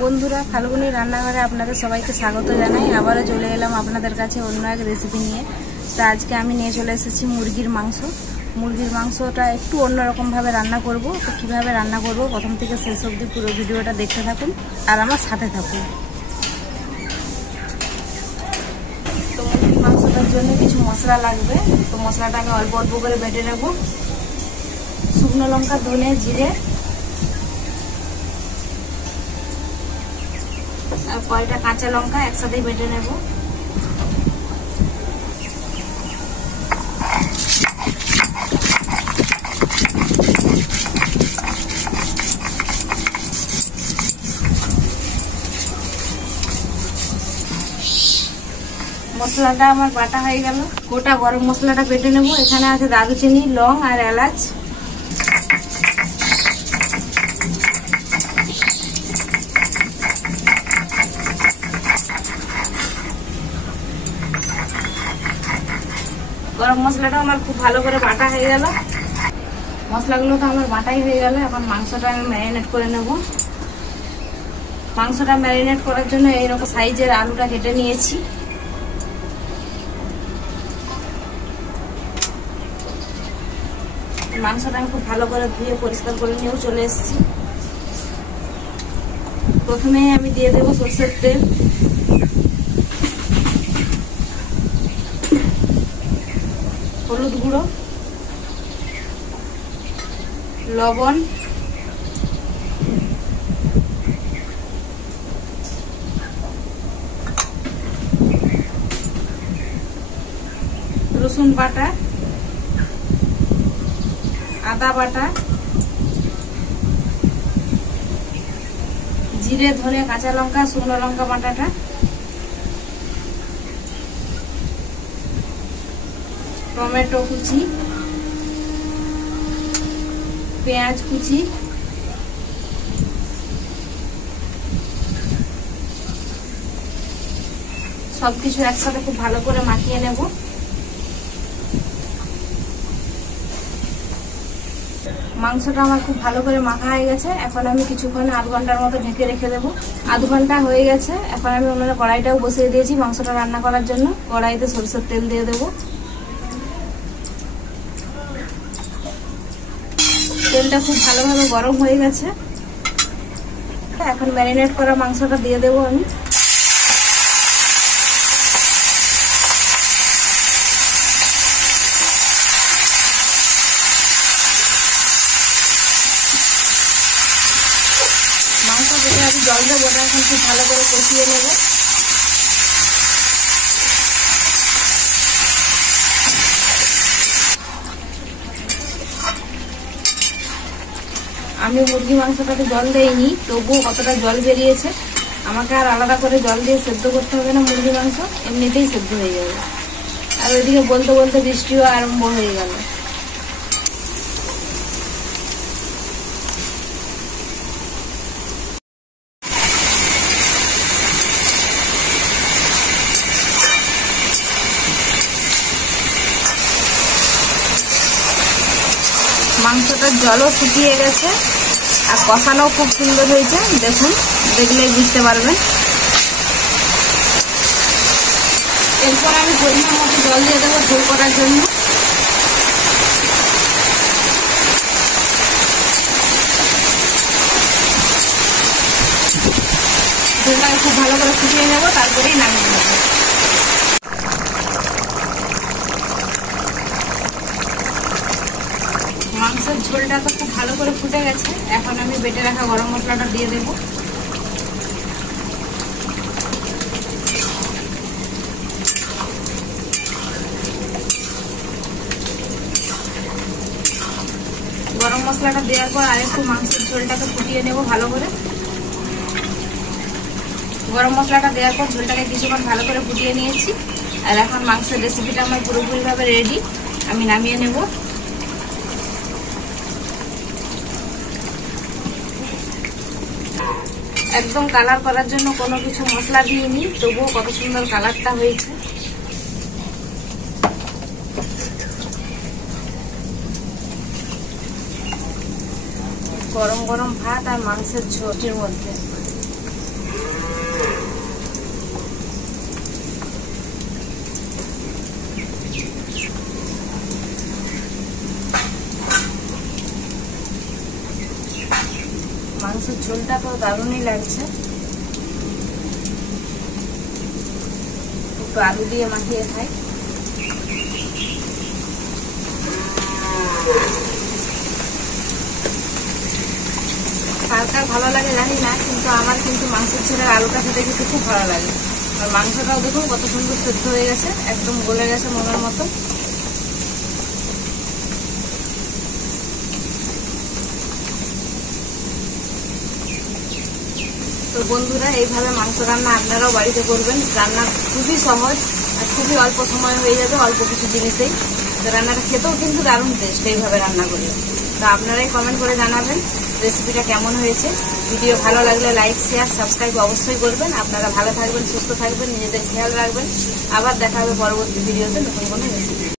বন্ধুরা, ফাল্গুনি রান্নাঘরে আপনাদের সবাইকে স্বাগত জানাই। আবারও চলে এলাম আপনাদের কাছে অন্য এক রেসিপি নিয়ে। তো আজকে আমি নিয়ে চলে এসেছি মুরগির মাংস। মুরগির মাংসটা একটু অন্যরকমভাবে রান্না করব। তো কীভাবে রান্না করব প্রথম থেকে শেষ অবধি পুরো ভিডিওটা দেখতে থাকুন আর আমার সাথে থাকুন। তো মুরগির মাংসটার জন্য কিছু মশলা লাগবে। তো মশলাটা আমি অল্প অল্প করে বেটে নেব। শুকনো লঙ্কা, ধনে, জিরে আর কয়টা কাঁচা লঙ্কা একসাথেই বেটে নেব। মশলাটা আমার বাটা হয়ে গেল। গোটা গরম মশলাটা বেটে নেব। এখানে আছে দারুচিনি, লং আর এলাচ। গরম মশলাটা আমার খুব ভালো করে বাটা হয়ে গেল। মশলাগুলো তো আমার বাটাই হয়ে গেল। এখন মাংসটা আমি ম্যারিনেট করে নেব। মাংসটা ম্যারিনেট করার জন্য এইরকম সাইজের আলুটা কেটে নিয়েছি। মাংসটা আমি খুব ভালো করে ধুয়ে পরিষ্কার করে নিয়েও চলে এসেছি। প্রথমে আমি দিয়ে দেবো সরষের তেল, হলুদ গুঁড়ো, লবণ, রসুন বাটা, আদা বাটা, জিরে, ধনে, কাঁচা লঙ্কা, শুকনো লঙ্কা বাটাটা, টমেটো কুচি, পেঁয়াজ কুচি, সবকিছু একসাথে খুব ভালো করে মাখিয়ে নেব। মাংসটা আমার খুব ভালো করে মাখা হয়ে গেছে। এখন আমি কিছুক্ষণ আধ ঘন্টার মতো ঢেকে রেখে দেবো। আধ ঘন্টা হয়ে গেছে। এখন আমি ওনার কড়াইটাও বসিয়ে দিয়েছি মাংসটা রান্না করার জন্য। কড়াইতে সরষের তেল দিয়ে দেবো। তেলটা খুব ভালোভাবে গরম হয়ে গেছে। এখন ম্যারিনেট করা মাংসটা দিয়ে দেবো আমি। মাংস যেটা আমি জল দেবো ওটা এখন খুব ভালো করে কষিয়ে নেব। আমি মুরগি মাংসটাতে জল দেইনি, তবুও কতটা জল বেরিয়েছে। আমাকে আর আলাদা করে জল দিয়ে সেদ্ধ করতে হবে না। মুরগি মাংস এমনিতেই সেদ্ধ হয়ে যাবে। আর ওইদিকে বলতে বলতে বৃষ্টিও আরম্ভ হয়ে গেল। মাংসটার জলও শুকিয়ে গেছে আর কষানো খুব সুন্দর হয়েছে। দেখুন, দেখলেই বুঝতে পারবেন। এরপর আমি পরিমাণ মতো জল দিয়ে দেবো ঝোল করার জন্য। ঝোলটাকে খুব ভালো করে ফুটিয়ে নেবো, তারপরেই নামিয়ে নেবো। মাংসের ঝোলটা তো খুব ভালো করে ফুটে গেছে। এখন আমি বেটে রাখা গরম মশলাটা দিয়ে দেব। গরম মশলাটা দেওয়ার পর আরেকটু মাংসের ঝোলটাকে ফুটিয়ে নেব ভালো করে। গরম মশলাটা দেওয়ার পর ঝোলটাকে কিছুক্ষণ ভালো করে ফুটিয়ে নিয়েছি। আর এখন মাংসের রেসিপিটা আমার পুরোপুরিভাবে রেডি। আমি নামিয়ে নেব। একদম কালার করার জন্য কোনো কিছু মশলা দিইনি, তবুও কত সুন্দর কালারটা হয়েছে। গরম গরম ভাত আর মাংসের ঝোলের মধ্যে। মাংসের ঝোলটা তো দারুণই লাগছে। একটু আলু দিয়ে মাখিয়ে খাই। কার কার ভালো লাগে জানি না, কিন্তু আমার কিন্তু মাংসের ঝোলের আলুটা খেতে কিন্তু খুব ভালো লাগে। আর মাংসটাও দেখুন কত সুন্দর সেদ্ধ হয়ে গেছে, একদম গলে গেছে মনের মতো। তো বন্ধুরা, এইভাবে মাংস রান্না আপনারাও বাড়িতে করবেন। রান্না খুবই সহজ আর খুবই অল্প সময় হয়ে যাবে, অল্প কিছু জিনিসেই। তো রান্নাটা খেতেও কিন্তু দারুণ টেস্ট এইভাবে রান্না করলে। তো আপনারাই কমেন্ট করে জানাবেন রেসিপিটা কেমন হয়েছে। ভিডিও ভালো লাগলে লাইক, শেয়ার, সাবস্ক্রাইব অবশ্যই করবেন। আপনারা ভালো থাকবেন, সুস্থ থাকবেন, নিজেদের খেয়াল রাখবেন। আবার দেখা হবে পরবর্তী ভিডিওতে নতুন কোনো রেসিপি।